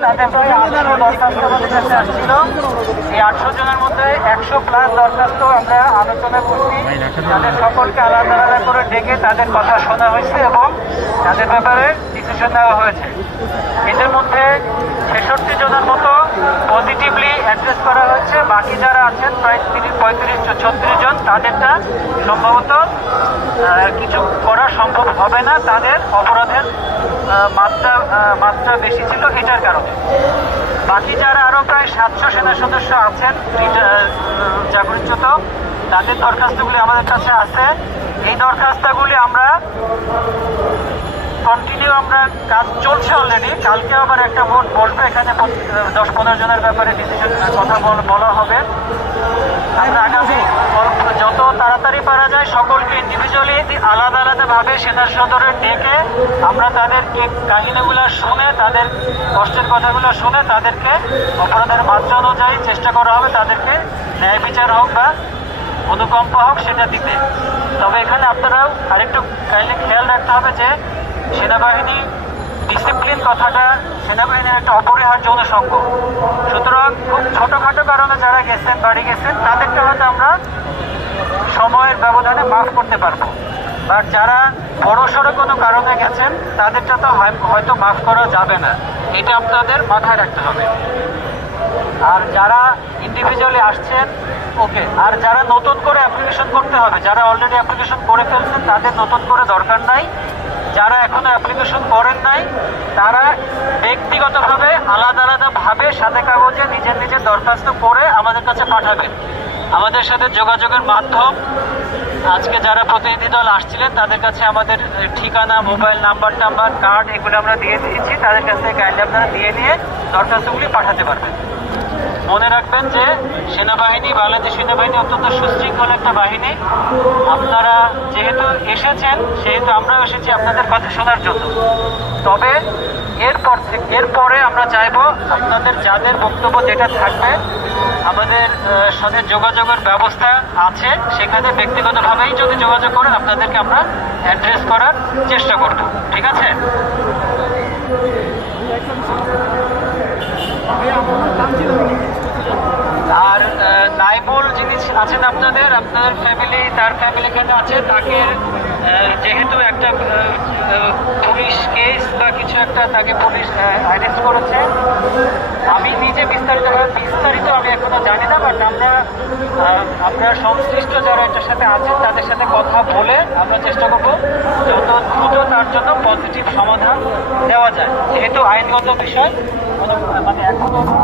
তাদের প্রায় 800 দরখাস্ত আমাদের কাছে আসছিল। এই 800 জনের মধ্যে 100+ দরখাস্ত আমরা আলোচনা করছি। তাদের সকলকে আলাদা আলাদা করে ডেকে তাদের কথা শোনা হয়েছে এবং তাদের ব্যাপারে ডিসিশন নেওয়া হয়েছে। এদের মধ্যে 66 জনের মতো পজিটিভলি অ্যাড্রেস করা হয়েছে। বাকি যারা আছেন প্রায় 35-36 জন, তাদেরটা সম্ভবত কিছু করা সম্ভব হবে না। তাদের অপরাধের মাত্রা বেশি ছিল এটার কারণে। বাকি যারা আরো প্রায় 700 সেনা সদস্য আছেন জাগরিত, তাদের দরখাস্তগুলি আমাদের কাছে আছে। এই দরখাস্তগুলি আমরা কন্টিনিউ, আমরা কাজ চলছে অলরেডি। কালকে আবার একটা ভোট বসবে, এখানে 10-15 জনের ব্যাপারে ডিসিশন কথা বলা হবে। আমরা আগামী যত তাড়াতাড়ি পারা যায় সকলকে ইন্ডিভিজুয়ালি আলাদা আলাদাভাবে সেনা সদরে ডেকে আমরা তাদের কাহিনীগুলো শুনে, তাদের কষ্টের কথাগুলো শুনে তাদেরকে অপরাধের মাত্রা অনুযায়ী চেষ্টা করা হবে তাদেরকে ন্যায় বিচার হোক বা অনুকম্পা হোক সেটা দিতে। তবে এখানে আপনারাও আরেকটু কাইন্ডলি খেয়াল রাখতে হবে যে সেনাবাহিনী ডিসিপ্লিন কথাটা সেনাবাহিনীর একটা অপরিহার্য অনুষঙ্গ। সুতরাং খুব ছোটোখাটো কারণে যারা গেছেন, বাড়ি গেছেন, তাদেরকে হয়তো আমরা সময়ের ব্যবধানে মাফ করতে পারবো। বাট যারা বড়সড় কোনো কারণে গেছেন তাদেরটা তো হয়তো মাফ করা যাবে না, এটা আপনাদের মাথায় রাখতে হবে। আর যারা ইন্ডিভিজুয়ালি আসছেন ওকে, আর যারা নতুন করে অ্যাপ্লিকেশন করতে হবে, যারা অলরেডি অ্যাপ্লিকেশন করে ফেলছেন তাদের নতুন করে দরকার নাই। যারা এখনো অ্যাপ্লিকেশন করেন নাই তারা ব্যক্তিগতভাবে আলাদা আলাদাভাবে সাদা কাগজে নিজের দরখাস্ত করে আমাদের কাছে পাঠাবেন। আমাদের সাথে যোগাযোগের মাধ্যম, আজকে যারা প্রতিনিধি দল আসছিলেন তাদের কাছে আমাদের ঠিকানা, মোবাইল নাম্বার, কার্ড এগুলো আমরা দিয়ে দিয়েছি। তাদের কাছে কাইন্ডলি আপনারা দিয়ে নিয়ে দরখাস্তগুলি পাঠাতে পারবেন। মনে রাখবেন যে সেনাবাহিনী, বাংলাদেশ সেনাবাহিনী অত্যন্ত সুশৃঙ্খল একটা বাহিনী। আপনারা যেহেতু এসেছেন সেহেতু আমরাও এসেছি আপনাদের কথা শোনার জন্য। তবে এরপরে আমরা চাইবো আপনাদের যাদের বক্তব্য যেটা থাকবে, আমাদের সাথে যোগাযোগের ব্যবস্থা আছে, সেখানে ব্যক্তিগতভাবেই যদি যোগাযোগ করেন আপনাদেরকে আমরা অ্যাড্রেস করার চেষ্টা করব। ঠিক আছে? আর নাইবুল যিনি আছেন আপনাদের ফ্যামিলি, তার ফ্যামিলি এখানে আছে, তাকে যেহেতু একটা পুলিশ কেস বা কিছু একটা তাকে পুলিশ অ্যারেস্ট করেছে। আমি নিজে বিস্তারিত আমি এখনো জানি না, বাট আমরা সংশ্লিষ্ট যারা এটার সাথে আছেন তাদের সাথে কথা বলে আমরা চেষ্টা করবো যত দ্রুত তার জন্য পজিটিভ সমাধান দেওয়া যায়। যেহেতু আইনগত বিষয় মানে এখনো